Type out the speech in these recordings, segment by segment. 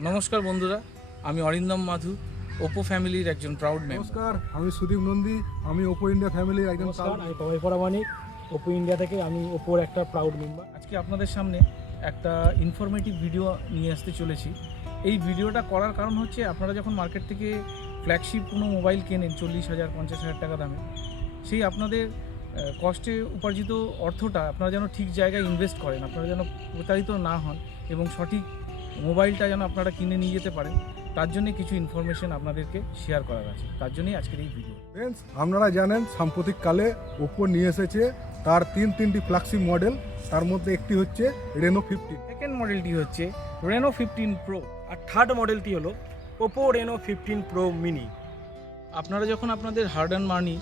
নমস্কার বন্ধুরা, আমি অরিন্দম মাধু, ওপো ফ্যামিলির একজন প্রাউড মেম্বার। নমস্কার, আমি সুদীপ নন্দী, আমি ওপো ইন্ডিয়া ফ্যামিলির একজন নমস্কার, আমি পবই পরামানিক, ওপো ইন্ডিয়া থেকে আমি ওপোর একটা প্রাউড মেম্বার। আজকে আপনাদের সামনে একটা ইনফরমেটিভ ভিডিও নিয়ে আসতে চলেছি। এই ভিডিওটা করার কারণ হচ্ছে, আপনারা যখন মার্কেট থেকে ফ্ল্যাগশিপ কোনো মোবাইল কেনেন 40,000 50,000 টাকা দামে, সেই আপনাদের কষ্টে উপার্জিত অর্থটা আপনারা যেন ঠিক জায়গায় ইনভেস্ট করেন, আপনারা যেন প্রতারিত না হন এবং সঠিক মোবাইলটা যেন আপনারা কিনে নিয়ে যেতে পারেন, তার জন্য কিছু ইনফরমেশন আপনাদেরকে শেয়ার করার আছে। তার জন্যই আজকের এই ভিডিও। ফ্রেন্ডস, আপনারা জানেন সাম্প্রতিককালে ওপো নিয়ে এসেছে তার তিনটি ফ্ল্যাগশিপ মডেল। তার মধ্যে একটি হচ্ছে রেনো 15। সেকেন্ড মডেলটি হচ্ছে রেনো 15 প্রো। আর থার্ড মডেলটি হলো ওপো রেনো 15 প্রো মিনি। আপনারা যখন আপনাদের হার্ড অ্যান্ড মানি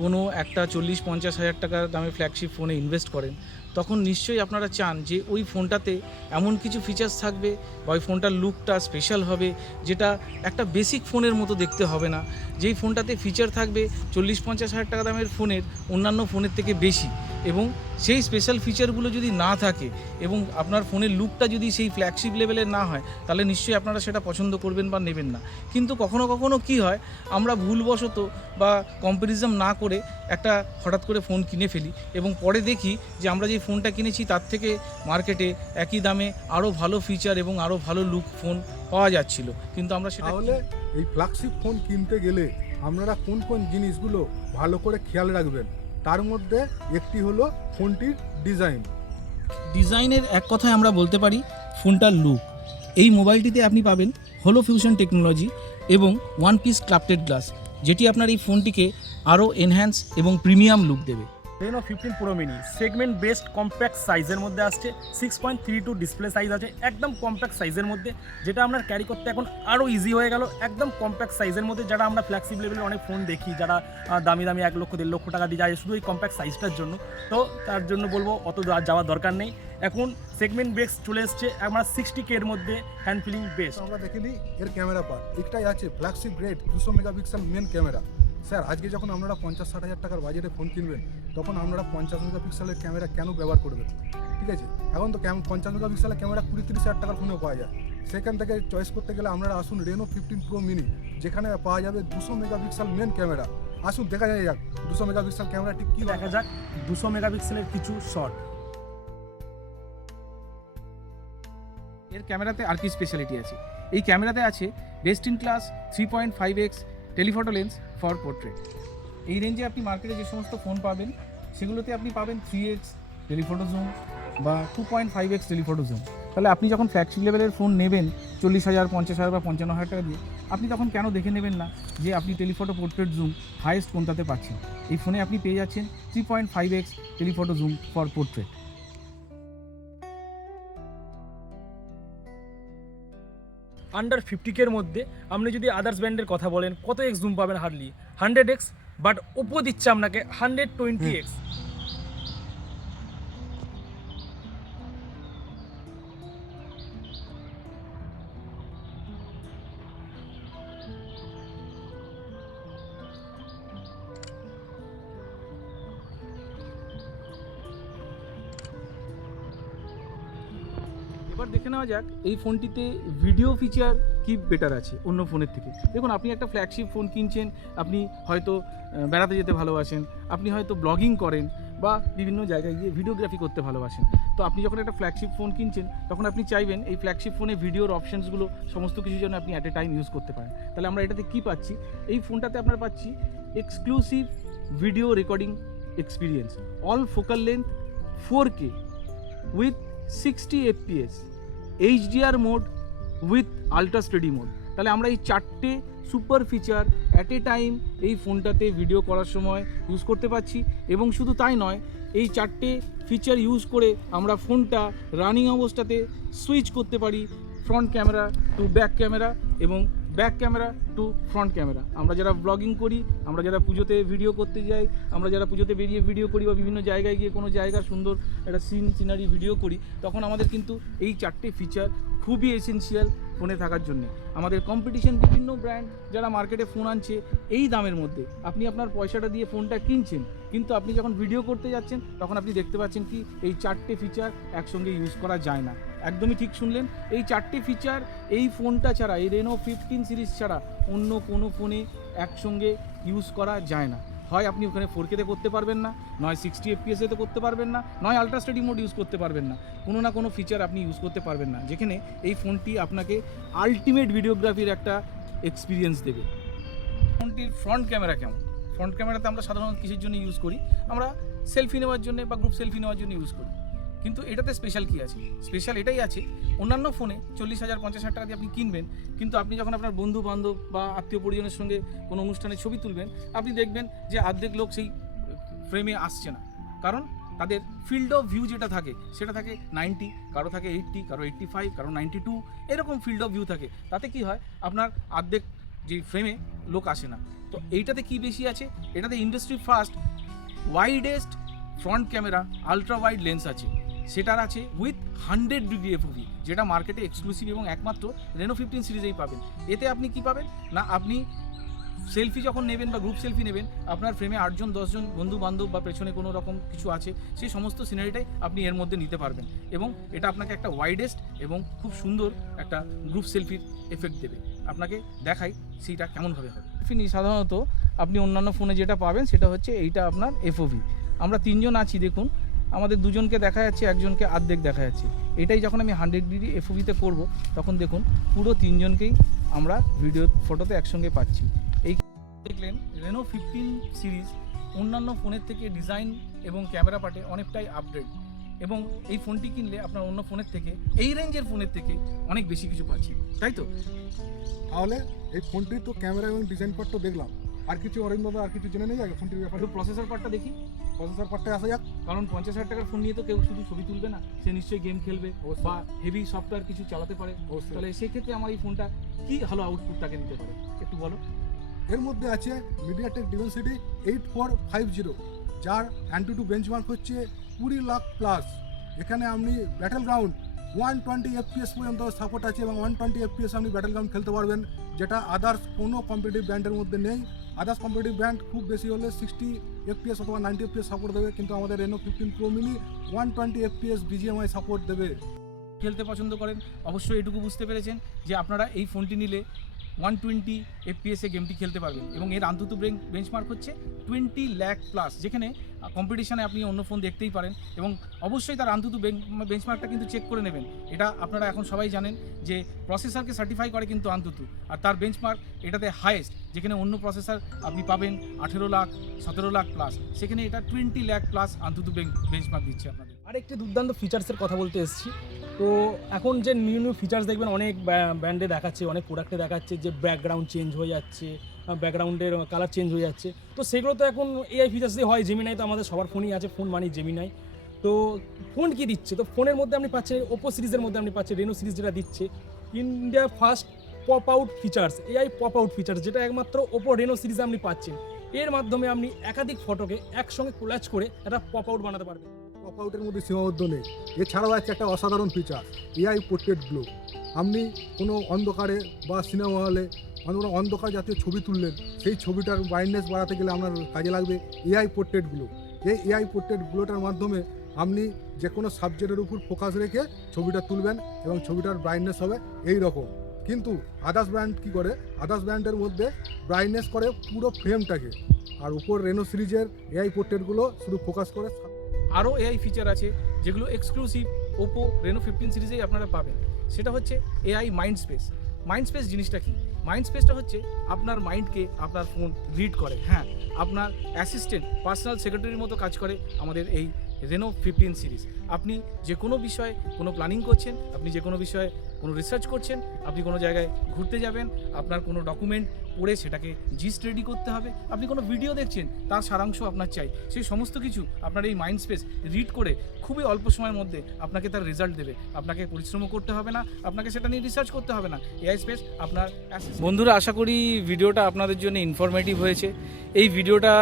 কোনো একটা 40-50 হাজার টাকার দামে ফ্ল্যাগশিপ ফোনে ইনভেস্ট করেন, তখন নিশ্চয়ই আপনারা চান যে ওই ফোনটাতে এমন কিছু ফিচার্স থাকবে বা ওই ফোনটার লুকটা স্পেশাল হবে, যেটা একটা বেসিক ফোনের মতো দেখতে হবে না, যেই ফোনটাতে ফিচার থাকবে 40-50 হাজার টাকা দামের ফোনের অন্যান্য ফোনের থেকে বেশি, এবং সেই স্পেশাল ফিচারগুলো যদি না থাকে এবং আপনার ফোনের লুকটা যদি সেই ফ্ল্যাগশিপ লেভেলের না হয়, তাহলে নিশ্চয়ই আপনারা সেটা পছন্দ করবেন বা নেবেন না। কিন্তু কখনো কখনো কি হয়, আমরা ভুলবশত বা কম্প্যারিজম না করে একটা হঠাৎ করে ফোন কিনে ফেলি এবং পরে দেখি যে আমরা যে ফোনটা কিনেছি তার থেকে মার্কেটে একই দামে আরও ভালো ফিচার এবং আরও ভালো লুক ফোন পাওয়া যাচ্ছিল, কিন্তু আমরা সেটা তাহলে এই ফ্ল্যাগশিপ ফোন কিনতে গেলে আপনারা কোন কোন জিনিসগুলো ভালো করে খেয়াল রাখবেন, তার মধ্যে একটি হলো ফোনটির ডিজাইনের এক কথায় আমরা বলতে পারি ফোনটার লুক। এই মোবাইলটিতে আপনি পাবেন হলো ফিউশন টেকনোলজি এবং ওয়ান পিস ক্রাফটেড গ্লাস, যেটি আপনার এই ফোনটিকে আরও এনহ্যান্স এবং প্রিমিয়াম লুক দেবে। Reno 15 Pro Mini segment best compact সাইজের মধ্যে আসছে। 6.32 ডিসপ্লে সাইজ আছে, একদম কম্প্যাক্ট সাইজের মধ্যে, যেটা আমরা ক্যারি করতে এখন আরও ইজি হয়ে গেল। একদম কম্প্যাক্ট সাইজের মধ্যে, যারা আমরা ফ্ল্যাগশিপ লেভেলের অনেক ফোন দেখি, যারা দামি দামি 1 লক্ষ 1.5 লক্ষ টাকা দিয়ে যায় শুধু এই কম্প্যাক্ট সাইজটার জন্য, তো তার জন্য বলবো অত যাওয়ার দরকার নেই। এখন সেগমেন্ট বেস্ট চলে এসছে আমরা 60K এর মধ্যে, হ্যান্ড ফিলিং বেস্ট। আমরা দেখে নিই এর ক্যামেরা পার্ট। একটাই আছে flagship grade 200 megapixel main camera. Sir, আজকে যখন আপনারা 50-60 হাজার টাকার বাজেটে ফোন কিনবেন, তখন আপনারা 50 মেগাপিক্সেলের ক্যামেরা কেন ব্যবহার করবেন? ঠিক আছে, এখন তো 50 মেগাপিক্সেলের ক্যামেরা 20-30 হাজার টাকার ফোনেও পাওয়া যায়। সেখান থেকে চয়েস করতে গেলে আপনারা আসুন রেনো 15 প্রো মিনি, যেখানে পাওয়া যাবে 200 মেগাপিক্সেল মেন ক্যামেরা। আসুন দেখা যায় যাক 200 মেগাপিক্সেল ক্যামেরা ঠিক কী দেখা যাক 200 মেগাপিক্সেলের কিছু শট। এর ক্যামেরাতে আর কি স্পেশালিটি আছে? এই ক্যামেরাতে আছে best in class 3.5x telephoto lens for portrait. এই রেঞ্জে আপনি মার্কেটে যে সমস্ত ফোন পাবেন, সেগুলোতে আপনি পাবেন 3x টেলিফটো জুম বা 2.5x টেলিফটো জুম। তাহলে আপনি যখন ফ্ল্যাগশিপ লেভেলের ফোন নেবেন 40,000 50,000 বা 55,000 টাকা দিয়ে, আপনি তখন কেন দেখে নেবেন না যে আপনি টেলিফটো পোর্ট্রেট জুম হাইয়েস্ট কোনটাতে পাচ্ছেন? এই ফোনে আপনি পেয়ে যাচ্ছেন 3.5x telephoto zoom for portrait. Under 50K এর মধ্যে আপনি যদি আদার্স ব্র্যান্ডের কথা বলেন, কত এক্স জুম পাবেন? হার্ডলি 100x, বাট ওপো দিচ্ছে আপনাকে 120x। এবার দেখে নেওয়া যাক এই ফোনটিতে ভিডিও ফিচার কি বেটার আছে অন্য ফোনের থেকে। দেখুন, আপনি একটা ফ্ল্যাগশিপ ফোন কিনছেন, আপনি হয়তো বেড়াতে যেতে ভালোবাসেন, আপনি হয়তো ব্লগিং করেন বা বিভিন্ন জায়গায় গিয়ে ভিডিওগ্রাফি করতে ভালোবাসেন। তো আপনি যখন একটা ফ্ল্যাগশিপ ফোন কিনছেন, তখন আপনি চাইবেন এই ফ্ল্যাগশিপ ফোনে ভিডিওর অপশানসগুলো সমস্ত কিছুর জন্য আপনি অ্যাট এ টাইম ইউজ করতে পারেন। তাহলে আমরা এটাতে কী পাচ্ছি? এই ফোনটাতে আপনারা পাচ্ছি exclusive video recording experience, all focal length 4K with 60 FPS, HDR mode with ultra steady mode. তাহলে আমরা এই 4টে super feature at a time এই ফোনটাতে ভিডিও করার সময় ইউজ করতে পারছি। এবং শুধু তাই নয়, এই 4টে ফিচার ইউজ করে আমরা ফোনটা রানিং অবস্থাতে সুইচ করতে পারি front camera to back camera এবং back camera to front camera. আমরা যারা ব্লগিং করি, আমরা যারা পুজোতে ভিডিও করতে যাই, আমরা যারা পুজোতে বেরিয়ে ভিডিও করি বা বিভিন্ন জায়গায় গিয়ে কোনো জায়গার সুন্দর একটা সিনারি ভিডিও করি, তখন আমাদের কিন্তু এই 4টে ফিচার খুবই এসেনশিয়াল ফোনে থাকার জন্য। আমাদের কম্পিটিশন বিভিন্ন ব্র্যান্ড যারা মার্কেটে ফোন আনছে এই দামের মধ্যে, আপনি আপনার পয়সাটা দিয়ে ফোনটা কিনছেন, কিন্তু আপনি যখন ভিডিও করতে যাচ্ছেন তখন আপনি দেখতে পাচ্ছেন কি এই 4টে ফিচার একসঙ্গে ইউজ করা যায় না। একদমই ঠিক শুনলেন, এই 4টে ফিচার এই ফোনটা ছাড়া, এই রেনো 15 সিরিজ ছাড়া অন্য কোনো ফোনে একসঙ্গে ইউজ করা যায় না। হয় আপনি ওখানে 4K-তে করতে পারবেন না, নয় 60 FPS-এতে করতে পারবেন না, নয় আলট্রা স্টাডি মোড ইউজ করতে পারবেন না। কোনো না কোনো ফিচার আপনি ইউজ করতে পারবেন না, যেখানে এই ফোনটি আপনাকে আলটিমেট ভিডিওগ্রাফির একটা এক্সপিরিয়েন্স দেবে। ফোনটির ফ্রন্ট ক্যামেরা কেমন? ফ্রন্ট ক্যামেরাতে আমরা সাধারণত কিসের জন্য ইউজ করি? আমরা সেলফি নেওয়ার জন্য বা গ্রুপ সেলফি নেওয়ার জন্য ইউজ করি। কিন্তু এটাতে স্পেশাল কী আছে? স্পেশাল এটাই আছে, অন্যান্য ফোনে 40,000 50,000 টাকা দিয়ে আপনি কিনবেন, কিন্তু আপনি যখন আপনার বন্ধু বান্ধব বা আত্মীয় পরিজনের সঙ্গে কোনো অনুষ্ঠানে ছবি তুলবেন, আপনি দেখবেন যে অর্ধেক লোক সেই ফ্রেমে আসছে না। কারণ তাদের ফিল্ড অফ ভিউ যেটা থাকে সেটা থাকে 90, কারো থাকে 80, কারো 85, কারো 92, এরকম ফিল্ড অফ ভিউ থাকে। তাতে কি হয়, আপনার অর্ধেক যে ফ্রেমে লোক আসে না। তো এইটাতে কি বেশি আছে? এটাতে industry first widest front camera ultra wide lens আছে, সেটার আছে উইথ 100 ডিগ্রি এফওভি, যেটা মার্কেটে এক্সক্লুসিভ এবং একমাত্র রেনো 15 সিরিজেই পাবেন। এতে আপনি কি পাবেন না, আপনি সেলফি যখন নেবেন বা গ্রুপ সেলফি নেবেন, আপনার ফ্রেমে 8 জন 10 জন বন্ধু বান্ধব বা পেছনে কোনো রকম কিছু আছে, সেই সমস্ত সিনারিটাই আপনি এর মধ্যে নিতে পারবেন, এবং এটা আপনাকে একটা ওয়াইডেস্ট এবং খুব সুন্দর একটা গ্রুপ সেলফির এফেক্ট দেবে। আপনাকে দেখাই সেইটা কেমনভাবে হবে। সাধারণত আপনি অন্যান্য ফোনে যেটা পাবেন সেটা হচ্ছে এইটা আপনার এফওভি। আমরা 3 জন আছি, দেখুন আমাদের 2 জনকে দেখা যাচ্ছে, একজনকে অর্ধেক দেখা যাচ্ছে। এটাই যখন আমি 100 ডিগ্রি এফওভিতে করব, তখন দেখুন পুরো 3 জনকেই আমরা ভিডিও ফটোতে একসঙ্গে পাচ্ছি। এই দেখলেন রেনো 15 সিরিজ অন্যান্য ফোনের থেকে ডিজাইন এবং ক্যামেরা পার্টে অনেকটাই আপডেট, এবং এই ফোনটি কিনলে আপনার অন্য ফোনের থেকে, এই রেঞ্জের ফোনের থেকে অনেক বেশি কিছু পাচ্ছি, তাই তো? তাহলে এই ফোনটির তো ক্যামেরা এবং ডিজাইন পার্ট তো দেখলাম, আর কিছু অরিন্দম আর কিছু জেনে নেই আগে ফোনটির ব্যাপারে? একটু প্রসেসর পার্টটা দেখি। প্রসেসর পার্টে আসা যাক। কারণ 50,000 টাকার ফোন নিয়ে তো কেউ শুধু ছবি তুলবে না, সে নিশ্চয়ই গেম খেলবে বা হেভি সফটওয়্যার কিছু চালাতে পারে। তাহলে সেক্ষেত্রে আমার এই ফোনটা কি ভালো আউটপুট তাকে দিতে পারে, একটু বলো। এর মধ্যে আছে মিডিয়াটেক ডিমেনসিটি 8450, যার অ্যান্টুটু বেঞ্চমার্ক হচ্ছে 20 লাখ প্লাস। এখানে আপনি ব্যাটেল গ্রাউন্ড 120 FPS পর্যন্ত সাপোর্ট আছে, এবং 120 FPS আপনি ব্যাটেল গ্রাউন্ড খেলতে পারবেন, যেটা আদার্স কোনো কম্পিটিটিভ ব্র্যান্ডের মধ্যে নেই। আদার্স কম্পিটিটিভ ব্র্যান্ড খুব বেশি হলে 60 FPS অথবা 90 FPS সাপোর্ট দেবে, কিন্তু আমাদের Reno 15 Pro Mini 120 FPS BGMI support দেবে। খেলতে পছন্দ করেন, অবশ্যই এটুকু বুঝতে পেরেছেন যে আপনারা এই ফোনটি নিলে 120 FPS গেমটি খেলতে পারবেন, এবং এর আন্তত বেঞ্চমার্ক হচ্ছে 20 লাখ প্লাস, যেখানে কম্পিটিশানে আপনি অন্য ফোন দেখতেই পারেন, এবং অবশ্যই তার আন্তত বেঞ্চমার্কটা কিন্তু চেক করে নেবেন। এটা আপনারা এখন সবাই জানেন যে প্রসেসরকে সার্টিফাই করে কিন্তু আন্তত, আর তার বেঞ্চমার্ক এটাতে হাইয়েস্ট, যেখানে অন্য প্রসেসর আপনি পাবেন 18 লাখ 17 লাখ প্লাস, সেখানে এটা 20 লাখ প্লাস আন্তত বেঞ্চমার্ক দিচ্ছে আপনাদের। আরেকটি দুর্দান্ত ফিচার্সের কথা বলতে এসেছি। তো এখন যে নিউ ফিচার্স দেখবেন অনেক ব্র্যান্ডে দেখাচ্ছে, অনেক প্রোডাক্টে দেখাচ্ছে যে ব্যাকগ্রাউন্ড চেঞ্জ হয়ে যাচ্ছে, ব্যাকগ্রাউন্ডের কালার চেঞ্জ হয়ে যাচ্ছে। তো সেগুলো তো এখন এআই ফিচার্স দিয়ে হয়। জেমিনাই তো আমাদের সবার ফোনই আছে, ফোন মানি জেমিনাই। তো ফোন কি দিচ্ছে? তো ফোনের মধ্যে আপনি পাচ্ছেন ওপো সিরিজের মধ্যে আপনি পাচ্ছেন রেনো সিরিজ, যেটা দিচ্ছে India first pop out features, AI pop out features, যেটা একমাত্র ওপো রেনো সিরিজে আপনি পাচ্ছেন। এর মাধ্যমে আপনি একাধিক ফটোকে একসঙ্গে কোলাজ করে একটা পপ আউট বানাতে পারবেন। পপ আউটের মধ্যে সীমাবদ্ধ নেই, এছাড়াও আছে একটা অসাধারণ ফিচার, এআই পোর্ট্রেট গ্লো। আপনি কোনো অন্ধকারে বা সিনেমা হলে কোনো অন্ধকার জাতীয় ছবি তুললেন, সেই ছবিটার ব্রাইটনেস বাড়াতে গেলে আপনার কাজে লাগবে এআই পোর্ট্রেট গ্লো। এই এআই পোর্ট্রেট গ্লোটার মাধ্যমে আপনি যে কোনো সাবজেক্টের উপর ফোকাস রেখে ছবিটা তুলবেন, এবং ছবিটার ব্রাইটনেস হবে এই রকম। কিন্তু আদার্স ব্র্যান্ড কী করে, আদার্স ব্র্যান্ডের মধ্যে ব্রাইটনেস করে পুরো ফ্রেমটাকে, আর উপর রেনো সিরিজের এআই পোর্ট্রেটগুলো শুধু ফোকাস করে। আরও এআই ফিচার আছে যেগুলো এক্সক্লুসিভ ওপো রেনো 15 সিরিজেই আপনারা পাবেন। সেটা হচ্ছে AI mind space. Mind space জিনিসটা কি? মাইন্ড স্পেসটা হচ্ছে আপনার মাইন্ডকে আপনার ফোন রিড করে। হ্যাঁ, আপনার অ্যাসিস্ট্যান্ট, পার্সোনাল সেক্রেটারির মতো কাজ করে আমাদের এই রেনো 15 সিরিজ। আপনি যে কোনো বিষয়ে কোনো প্ল্যানিং করছেন, আপনি যে কোনো বিষয়ে কোনো রিসার্চ করছেন, আপনি কোনো জায়গায় ঘুরতে যাবেন, আপনার কোনো ডকুমেন্ট পড়ে সেটাকে জিস্ট রেডি করতে হবে, আপনি কোনো ভিডিও দেখছেন তার সারাংশ আপনার চাই, সেই সমস্ত কিছু আপনার এই মাইন্ড স্পেস রিড করে খুবই অল্প সময়ের মধ্যে আপনাকে তার রেজাল্ট দেবে। আপনাকে পরিশ্রমও করতে হবে না, আপনাকে সেটা নিয়ে রিসার্চ করতে হবে না। এআই স্পেস আপনার। বন্ধুরা, আশা করি ভিডিওটা আপনাদের জন্য ইনফরমেটিভ হয়েছে। এই ভিডিওটা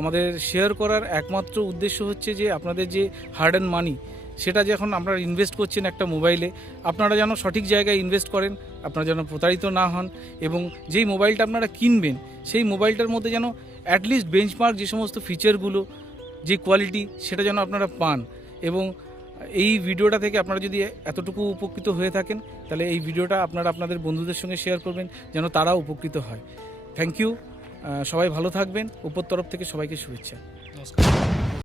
আমাদের শেয়ার করার একমাত্র উদ্দেশ্য হচ্ছে যে আপনাদের যে হার্ড অ্যান্ড মানি, সেটা যখন আপনারা ইনভেস্ট করছেন একটা মোবাইলে, আপনারা যেন সঠিক জায়গায় ইনভেস্ট করেন, আপনারা যেন প্রতারিত না হন, এবং যেই মোবাইলটা আপনারা কিনবেন সেই মোবাইলটার মধ্যে যেন অ্যাটলিস্ট বেঞ্চমার্ক যে সমস্ত ফিচারগুলো, যে কোয়ালিটি, সেটা যেন আপনারা পান। এবং এই ভিডিওটা থেকে আপনারা যদি এতটুকু উপকৃত হয়ে থাকেন তাহলে এই ভিডিওটা আপনারা আপনাদের বন্ধুদের সঙ্গে শেয়ার করবেন যেন তারাও উপকৃত হয়। থ্যাংক ইউ, সবাই ভালো থাকবেন। উপর তরফ থেকে সবাইকে শুভেচ্ছা। নমস্কার।